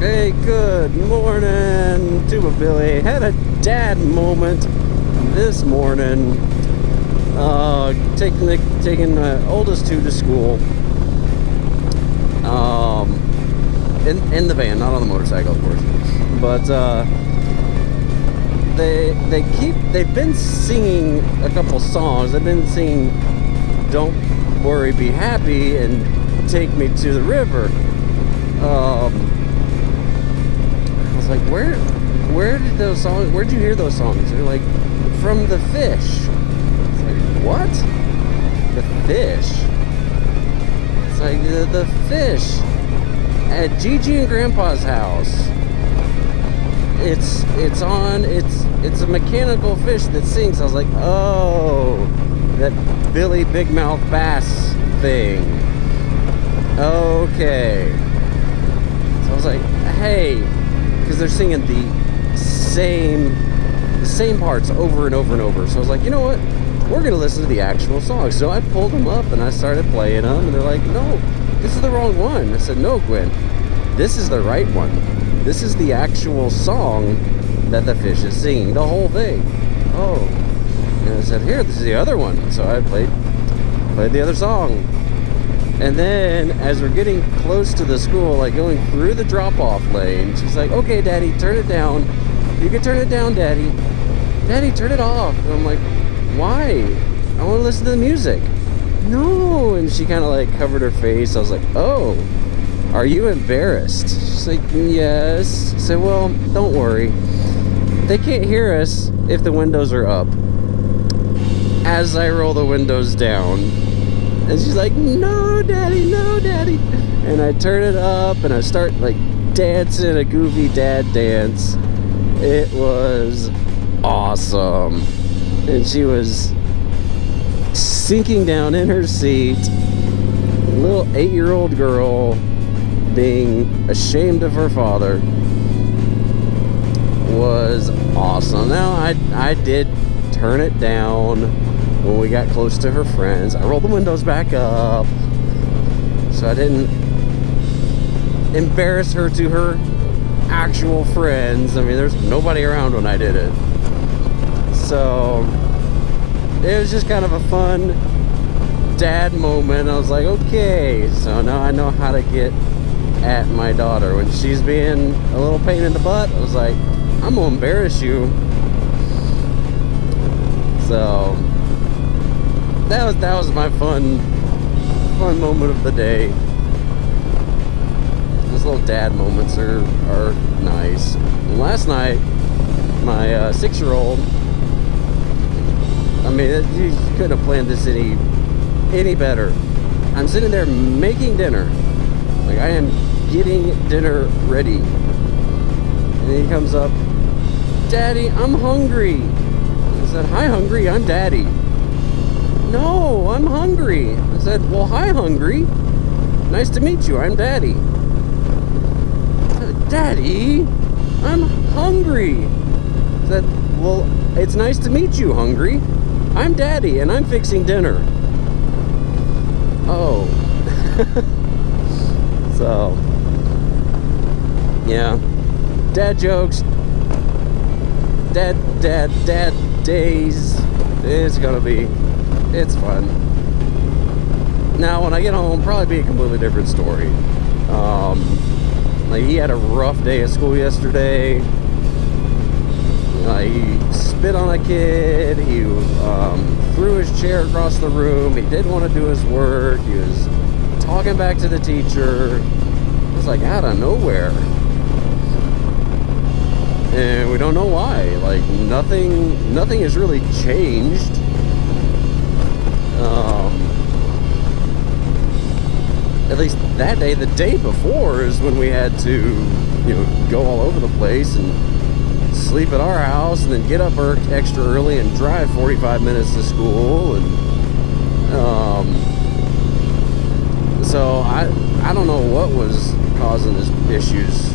Hey, good morning, Tuba Billy. Had a dad moment this morning. Taking my oldest two to school. In the van, not on the motorcycle, of course. But they've been singing a couple songs. They've been singing "Don't Worry, Be Happy" and "Take Me to the River." I was like, where did those songs? Where'd you hear those songs? They're like, from The Fish. It's like, what? The Fish? It's like the Fish at Gigi and Grandpa's house. It's a mechanical fish that sings. I was like, oh, that Billy Big Mouth Bass thing. Okay. So I was like, hey, because they're singing the same parts over and over and over. So I was like, you know what? We're gonna listen to the actual song. So I pulled them up and I started playing them, and they're like, no, this is the wrong one. I said, no, Gwen, this is the right one. This is the actual song that the fish is singing, the whole thing. Oh. And I said, here, this is the other one. So I played the other song. And then, as we're getting close to the school, like going through the drop-off lane, she's like, okay, Daddy, turn it down. You can turn it down, Daddy. Daddy, turn it off. And I'm like, why? I want to listen to the music. No. And she kind of like covered her face. I was like, oh, are you embarrassed? She's like, yes. I said, well, don't worry. They can't hear us if the windows are up. As I roll the windows down, and she's like, no, Daddy, no, Daddy. And I turn it up and I start like dancing a goofy dad dance. It was awesome. And she was sinking down in her seat. Little 8-year-old girl being ashamed of her father was awesome. Now I did turn it down when we got close to her friends. I rolled the windows back up so I didn't embarrass her to her actual friends. I mean, there's nobody around when I did it. So it was just kind of a fun dad moment. I was like, okay, so now I know how to get at my daughter when she's being a little pain in the butt. I was like, I'm gonna embarrass you. So that was my fun moment of the day. Those little dad moments are nice. And last night, my 6-year-old, I mean, you couldn't have planned this any better. I'm sitting there making dinner. Like, I am getting dinner ready. And he comes up, Daddy, I'm hungry. I said, hi, hungry, I'm Daddy. No, I'm hungry. I said, well, hi, hungry. Nice to meet you, I'm Daddy. I said, Daddy, I'm hungry. I said, well, it's nice to meet you, hungry. I'm Daddy, and I'm fixing dinner. Oh. So, yeah. Dad jokes. Dad days. It's fun. Now, when I get home, probably be a completely different story. Like, he had a rough day at school yesterday. He spit on a kid. He threw his chair across the room. He didn't want to do his work. He was talking back to the teacher. It was like out of nowhere. And we don't know why. Like, nothing has really changed. At least that day. The day before is when we had to, go all over the place and sleep at our house and then get up extra early and drive 45 minutes to school. And so I don't know what was causing his issues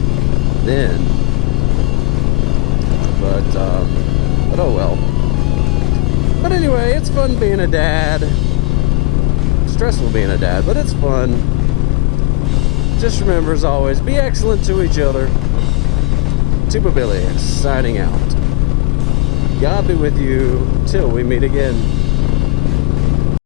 then. But oh well. But anyway, it's fun being a dad. Stressful being a dad, but it's fun. just remember, as always, be excellent to each other. Tuba Billy signing out. God be with you till we meet again.